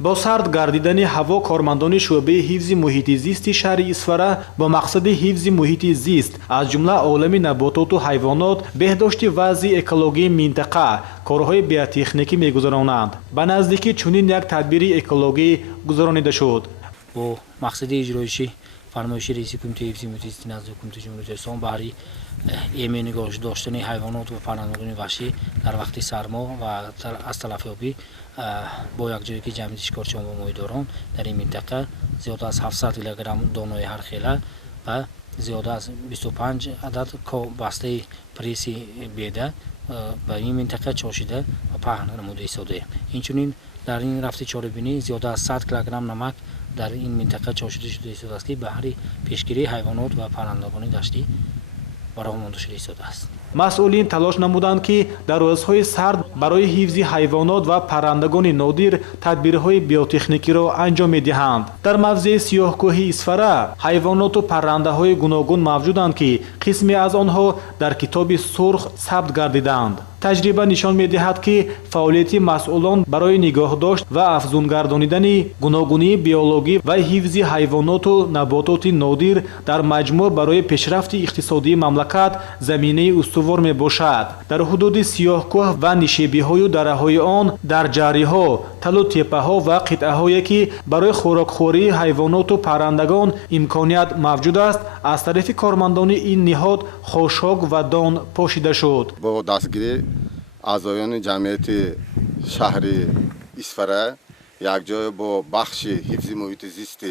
با سرد گردیدن هوا کارمندان شعبه حفظ محیط زیست شهر اسفره با مقصد حفظ محیط زیست از جمله عالم نباتات و حیوانات بهداشت وضع اکولوژی منطقه کارهای بیوتکنیکی می‌گذرانند. به نزدیکی چنین یک تدبیر اکولوژی گذرانیده شد. با مقصد اجرایشی فرمایش رئیس کمیته حفظ محیط زیست نزد حکومت جمهوری اسلامی برای ایمن نگاه داشتن حیوانات و پرندگان وحشی در وقت سرما و از تلفیابی با یک جایی که جمعیت شکارچیان و ماهیداران در این منطقه زیاد از 700 کیلوگرم دانه هر خیله و زیاد از 25 عدد بسته پریسی بیده به این منطقه چاشیده و پهن نموده ایستاده. اینچنین در این رفت چاره‌بینی زیاد از 100 کیلوگرم نمک در این منطقه چاشیده شده ایستاده است که بهره پیشگیری حیوانات و پرندگان دشتی برای منتشر ایستاده است. مسئولین تلاش نمودند که در روزهای سرد برای حفظ حیوانات و پرندگان نادر تدبیرهای بیوتکنیکی را انجام می‌دهند. در موضع سیاه‌کوهی اسفره حیوانات و پرنده‌های گوناگون موجودند که قسمی از آنها در کتاب سرخ ثبت گردیدند. تجربه نشان می‌دهد که فعالیت مسئولان برای نگاهداشت و افزون گردانیدن گوناگونی بیولوژی و حفظ حیوانات و نباتات نادر در مجموع برای پیشرفت اقتصادی مملکت زمینه استوار میباشد. در حدود سیاه‌کوه و نشیبی‌های و دره‌های آن در جری‌ها، تل و تپه‌ها و قطعه‌هایی که برای خوراکخوری حیوانات و پرندگان امکانیت موجود است از طرف کارمندان این نهاد خاشاک و دان پاشیده شد. با دستگیری اعضایان جمعیت شهر اسفره یک جای با بخش حفظ محیط زیست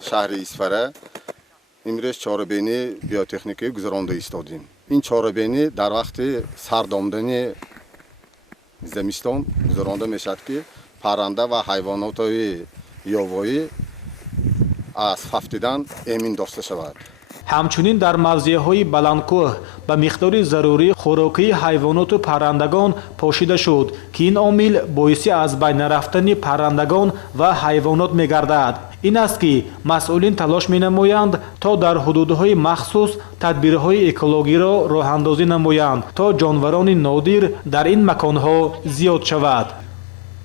شهر اسفره امروز چاره‌بینی بیوتکنیکی گذرانده ایستادیم. این چاره‌بینی در وقت سرد آمدن زمستان گذرانده میشد که پرنده و حیوانات یاوایی از خفتیدن امین داشته شود. همچنین در موضع‌های بلندکوه به مقدار ضروری خوراکی حیوانات و پرندگان پاشیده شد که این عامل باعث از بین رفتن پرندگان و حیوانات می‌گردد. این است که مسئولین تلاش می‌نمایند تا در حدودهای مخصوص تدبیرهای اکولوژی را راه‌اندازی نمایند تا جانوران نادر در این مکان‌ها زیاد شود.